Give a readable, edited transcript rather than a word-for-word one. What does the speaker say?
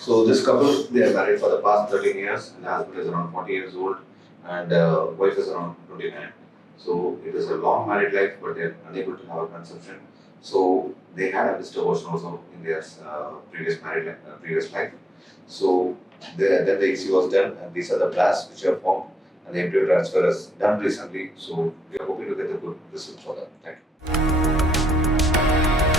So this couple, they are married for the past 13 years, and the husband is around 40 years old, and wife is around 29. So it is a long married life, but they are unable to have a conception. So they had a missed abortion also in their previous life. So then the EC was done, and these are the blasts which are formed, and the embryo transfer is done recently. So we are hoping to get a good result for that. Thank you.